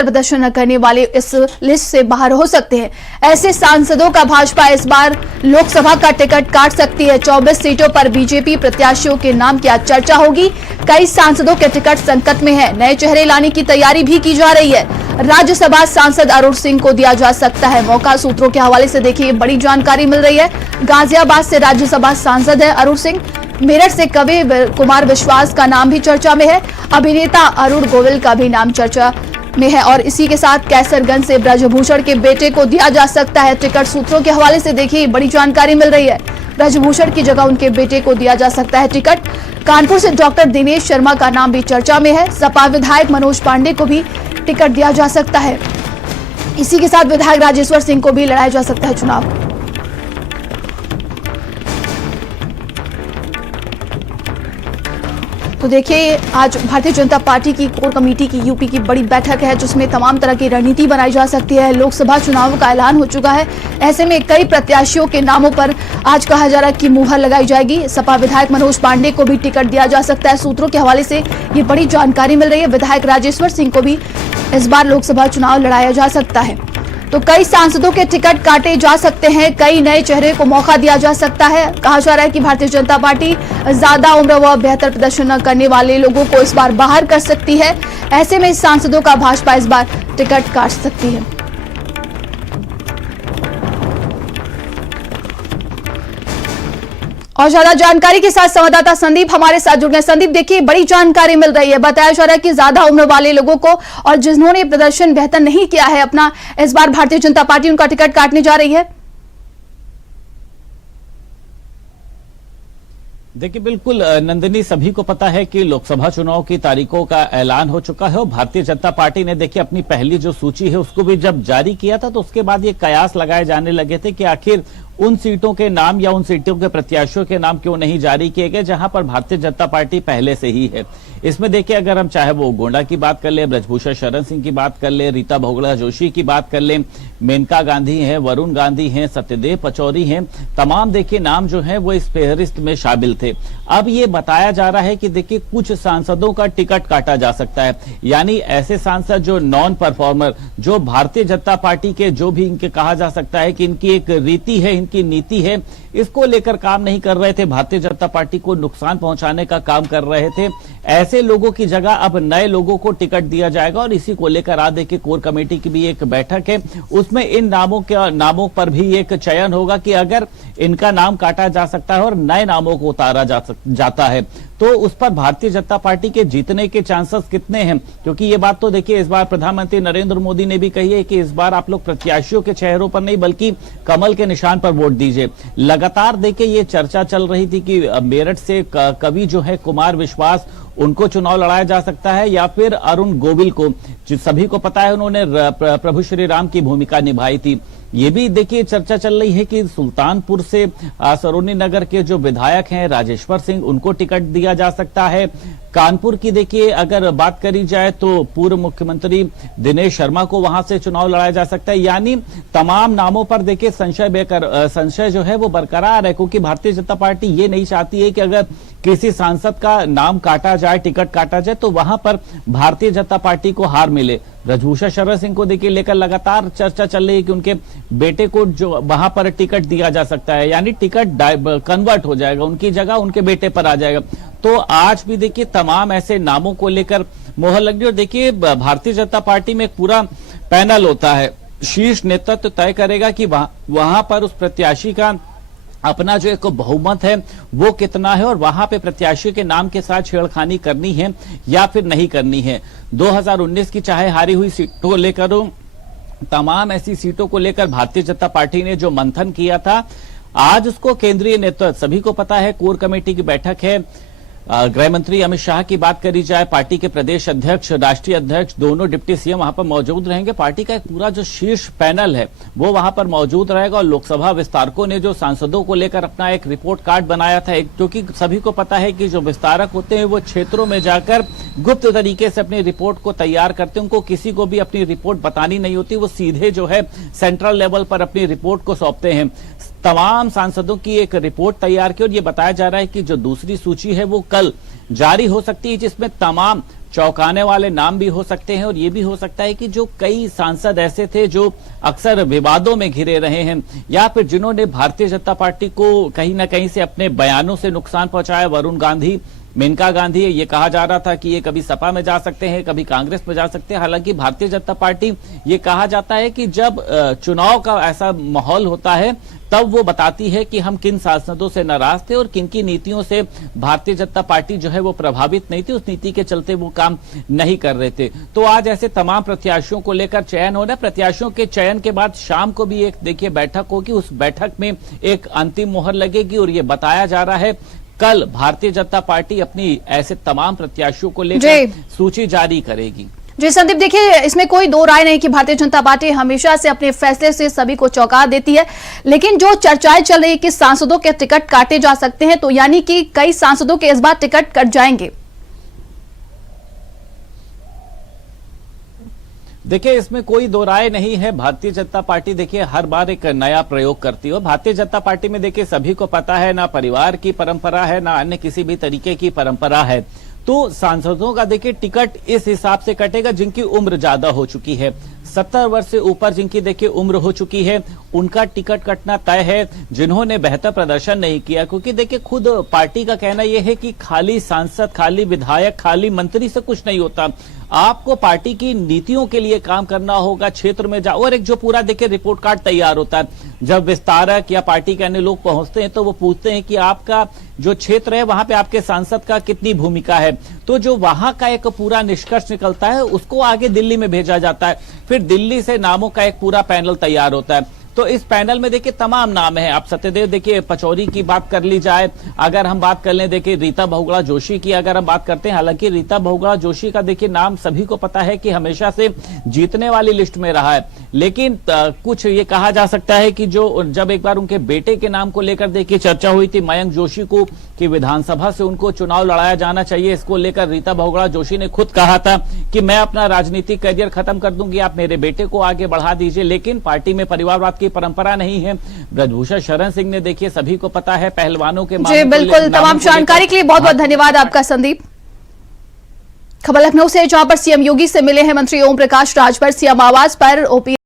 प्रदर्शन न करने वाले इस लिस्ट से बाहर हो सकते हैं। ऐसे सांसदों का भाजपा इस बार लोकसभा का टिकट काट सकती है। 24 सीटों पर बीजेपी प्रत्याशियों के नाम की आज चर्चा होगी। कई सांसदों के टिकट संकट में है। नए चेहरे लाने की तैयारी भी की जा रही है। राज्यसभा सांसद अरुण सिंह को दिया जा सकता है मौका। सूत्रों के हवाले से देखिए बड़ी जानकारी मिल रही है। गाजियाबाद से राज्यसभा सांसद है अरुण सिंह। मेरठ से कवि कुमार विश्वास का नाम भी चर्चा में है। अभिनेता अरुण गोविल का भी नाम चर्चा में है। और इसी के साथ कैसरगंज से ब्रजभूषण के बेटे को दिया जा सकता है टिकट। सूत्रों के हवाले से देखिए बड़ी जानकारी मिल रही है। ब्रजभूषण की जगह उनके बेटे को दिया जा सकता है टिकट। कानपुर से डॉक्टर दिनेश शर्मा का नाम भी चर्चा में है। सपा विधायक मनोज पांडे को भी टिकट दिया जा सकता है। इसी के साथ विधायक राजेश्वर सिंह को भी लड़ाया जा सकता है चुनाव। तो देखिए आज भारतीय जनता पार्टी की कोर कमेटी की यूपी की बड़ी बैठक है, जिसमें तमाम तरह की रणनीति बनाई जा सकती है। लोकसभा चुनाव का ऐलान हो चुका है। ऐसे में कई प्रत्याशियों के नामों पर आज कहा जा रहा है कि मुहर लगाई जाएगी। सपा विधायक मनोज पांडे को भी टिकट दिया जा सकता है। सूत्रों के हवाले से ये बड़ी जानकारी मिल रही है। विधायक राजेश्वर सिंह को भी इस बार लोकसभा चुनाव लड़ाया जा सकता है। तो कई सांसदों के टिकट काटे जा सकते हैं। कई नए चेहरे को मौका दिया जा सकता है। कहा जा रहा है कि भारतीय जनता पार्टी ज्यादा उम्र व बेहतर प्रदर्शन न करने वाले लोगों को इस बार बाहर कर सकती है। ऐसे में सांसदों का भाजपा इस बार टिकट काट सकती है। और ज्यादा जानकारी के साथ संवाददाता संदीप हमारे साथ जुड़ गए। संदीप देखिए बड़ी जानकारी मिल रही है। बताया जा रहा है कि ज्यादा उम्र वाले लोगों को और जिन्होंने प्रदर्शन बेहतर नहीं किया है अपना, इस बार भारतीय जनता पार्टी उनका टिकट काटने जा रही है। देखिए बिल्कुल नंदिनी, सभी को पता है कि लोकसभा चुनाव की तारीखों का ऐलान हो चुका है और भारतीय जनता पार्टी ने देखिए अपनी पहली जो सूची है उसको भी जब जारी किया था तो उसके बाद ये कयास लगाए जाने लगे थे कि आखिर उन सीटों के नाम या उन सीटों के प्रत्याशियों के नाम क्यों नहीं जारी किए गए जहां पर भारतीय जनता पार्टी पहले से ही है। इसमें देखिए अगर हम चाहे वो गोंडा की बात कर ले, ब्रजभूषण शरण सिंह की बात कर ले, रीता बहुगुणा जोशी की बात कर ले, मेनका गांधी हैं, वरुण गांधी हैं, सत्यदेव पचौरी हैं, तमाम देखिए नाम जो है वो इस फेहरिस्त में शामिल थे। अब ये बताया जा रहा है कि देखिए कुछ सांसदों का टिकट काटा जा सकता है, यानी ऐसे सांसद जो नॉन परफॉर्मर, जो भारतीय जनता पार्टी के जो भी इनके कहा जा सकता है कि इनकी एक रीति है, इनकी नीति है, इसको लेकर काम नहीं कर रहे थे, भारतीय जनता पार्टी को नुकसान पहुंचाने का काम कर रहे थे, ऐसे लोगों की जगह अब नए लोगों को टिकट दिया जाएगा। और इसी को लेकर आज देखिए कोर कमेटी की भी एक बैठक है, उसमें इन नामों पर भी एक चयन होगा कि अगर इनका नाम काटा जा सकता है और नए नामों को उतारा जाता है तो उस पर भारतीय जनता पार्टी के जीतने के चांसेस कितने हैं। क्योंकि ये बात तो देखिए इस बार प्रधानमंत्री नरेंद्र मोदी ने भी कही है कि इस बार आप लोग प्रत्याशियों के चेहरों पर नहीं बल्कि कमल के निशान पर वोट दीजिए। लगातार देखिए ये चर्चा चल रही थी कि मेरठ से कवि जो है कुमार विश्वास, उनको चुनाव लड़ाया जा सकता है या फिर अरुण गोविल को, जो सभी को पता है उन्होंने प्रभु श्री राम की भूमिका निभाई थी। ये भी देखिए चर्चा चल रही है कि सुल्तानपुर से सरोनी नगर के जो विधायक हैं राजेश्वर सिंह, उनको टिकट दिया जा सकता है। कानपुर की देखिए अगर बात करी जाए तो पूर्व मुख्यमंत्री दिनेश शर्मा को वहां से चुनाव लड़ाया जा सकता है। यानी तमाम नामों पर देखिए संशय जो है वो बरकरार है, क्योंकि भारतीय जनता पार्टी ये नहीं चाहती है कि अगर किसी सांसद का नाम काटा जाए, टिकट काटा जाए तो वहां पर भारतीय जनता पार्टी को हार मिले। ब्रजभूषण शरण सिंह को देखिए लेकर लगातार चर्चा चल रही है कि उनके बेटे को जो वहां पर टिकट दिया जा सकता है, यानी टिकट कन्वर्ट हो जाएगा, उनकी जगह उनके बेटे पर आ जाएगा। तो आज भी देखिए तमाम ऐसे नामों को लेकर मोहर लग रही है। और देखिए भारतीय जनता पार्टी में एक पूरा पैनल होता है, शीर्ष नेतृत्व तय करेगा कि वहां पर उस प्रत्याशी का अपना जो एक बहुमत है वो कितना है और वहां पे प्रत्याशी के नाम के साथ छेड़खानी करनी है या फिर नहीं करनी है। 2019 की चाहे हारी हुई सीटों को लेकर, तमाम ऐसी सीटों को लेकर भारतीय जनता पार्टी ने जो मंथन किया था, आज उसको केंद्रीय नेतृत्व, सभी को पता है कोर कमेटी की बैठक है, गृह मंत्री अमित शाह की बात करी जाए, पार्टी के प्रदेश अध्यक्ष, राष्ट्रीय अध्यक्ष, दोनों डिप्टी सीएम वहां पर मौजूद रहेंगे। पार्टी का एक पूरा जो शीर्ष पैनल है वो वहां पर मौजूद रहेगा। और लोकसभा विस्तारकों ने जो सांसदों को लेकर अपना एक रिपोर्ट कार्ड बनाया था, क्योंकि सभी को पता है कि जो विस्तारक होते हैं वो क्षेत्रों में जाकर गुप्त तरीके से अपनी रिपोर्ट को तैयार करते हैं, उनको किसी को भी अपनी रिपोर्ट बतानी नहीं होती, वो सीधे जो है सेंट्रल लेवल पर अपनी रिपोर्ट को सौंपते हैं। तमाम सांसदों की एक रिपोर्ट तैयार की और ये बताया जा रहा है कि जो दूसरी सूची है वो कल जारी हो सकती है, जिसमें तमाम चौंकाने वाले नाम भी हो सकते हैं और ये भी हो सकता है कि जो कई सांसद ऐसे थे जो अक्सर विवादों में घिरे रहे हैं या फिर जिन्होंने भारतीय जनता पार्टी को कहीं ना कहीं से अपने बयानों से नुकसान पहुंचाया, वरुण गांधी, मेनका गांधी, ये कहा जा रहा था कि ये कभी सपा में जा सकते हैं, कभी कांग्रेस में जा सकते हैं। हालांकि भारतीय जनता पार्टी, ये कहा जाता है कि जब चुनाव का ऐसा माहौल होता है तब वो बताती है कि हम किन सांसदों से नाराज थे और किन की नीतियों से भारतीय जनता पार्टी जो है वो प्रभावित नहीं थी, उस नीति के चलते वो काम नहीं कर रहे थे। तो आज ऐसे तमाम प्रत्याशियों को लेकर चयन हो रहा है। प्रत्याशियों के चयन के बाद शाम को भी एक देखिए बैठक होगी, उस बैठक में एक अंतिम मोहर लगेगी और ये बताया जा रहा है कल भारतीय जनता पार्टी अपनी ऐसे तमाम प्रत्याशियों को लेकर सूची जारी करेगी। जी संदीप, देखिए इसमें कोई दो राय नहीं कि भारतीय जनता पार्टी हमेशा से अपने फैसले से सभी को चौंका देती है, लेकिन जो चर्चाएं चल रही है कि सांसदों के टिकट काटे जा सकते हैं, तो यानी कि कई सांसदों के इस बार टिकट कट जाएंगे। देखिए इसमें कोई दो राय नहीं है। भारतीय जनता पार्टी देखिए हर बार एक नया प्रयोग करती है। भारतीय जनता पार्टी में देखिए सभी को पता है, ना परिवार की परंपरा है, ना अन्य किसी भी तरीके की परंपरा है। तो सांसदों का देखिए टिकट इस हिसाब से कटेगा जिनकी उम्र ज्यादा हो चुकी है। 70 वर्ष से ऊपर जिनकी देखिए उम्र हो चुकी है उनका टिकट कटना तय है, जिन्होंने बेहतर प्रदर्शन नहीं किया। क्योंकि देखिए खुद पार्टी का कहना यह है कि खाली सांसद, खाली विधायक, खाली मंत्री से कुछ नहीं होता, आपको पार्टी की नीतियों के लिए काम करना होगा, क्षेत्र में जाओ। और एक जो पूरा देखिए रिपोर्ट कार्ड तैयार होता है, जब विस्तारक या पार्टी के अन्य लोग पहुंचते हैं तो वो पूछते हैं कि आपका जो क्षेत्र है वहां पे आपके सांसद का कितनी भूमिका है। तो जो वहां का एक पूरा निष्कर्ष निकलता है उसको आगे दिल्ली में भेजा जाता है, फिर दिल्ली से नामों का एक पूरा पैनल तैयार होता है। तो इस पैनल में देखिए तमाम नाम हैं। आप सत्यदेव देखिए पचौरी की बात कर ली जाए, अगर हम बात कर लें देखिए रीता बहुगुणा जोशी की अगर हम बात करते हैं, हालांकि रीता बहुगुणा जोशी का देखिए नाम सभी को पता है कि हमेशा से जीतने वाली लिस्ट में रहा है, लेकिन कुछ ये कहा जा सकता है कि जो जब एक बार उनके बेटे के नाम को लेकर देखिए चर्चा हुई थी मयंक जोशी को कि विधानसभा से उनको चुनाव लड़ाया जाना चाहिए, इसको लेकर रीता बहुगुणा जोशी ने खुद कहा था कि मैं अपना राजनीतिक करियर खत्म कर दूंगी, आप मेरे बेटे को आगे बढ़ा दीजिए। लेकिन पार्टी में परिवारवाद की परंपरा नहीं है। ब्रजभूषण शरण सिंह ने देखिए सभी को पता है पहलवानों के जी बिल्कुल, तमाम जानकारी के लिए बहुत बहुत धन्यवाद आपका संदीप। खबर लखनऊ से, जहां पर सीएम योगी से मिले हैं मंत्री ओम प्रकाश राजभर। सीएम आवास पर ओपी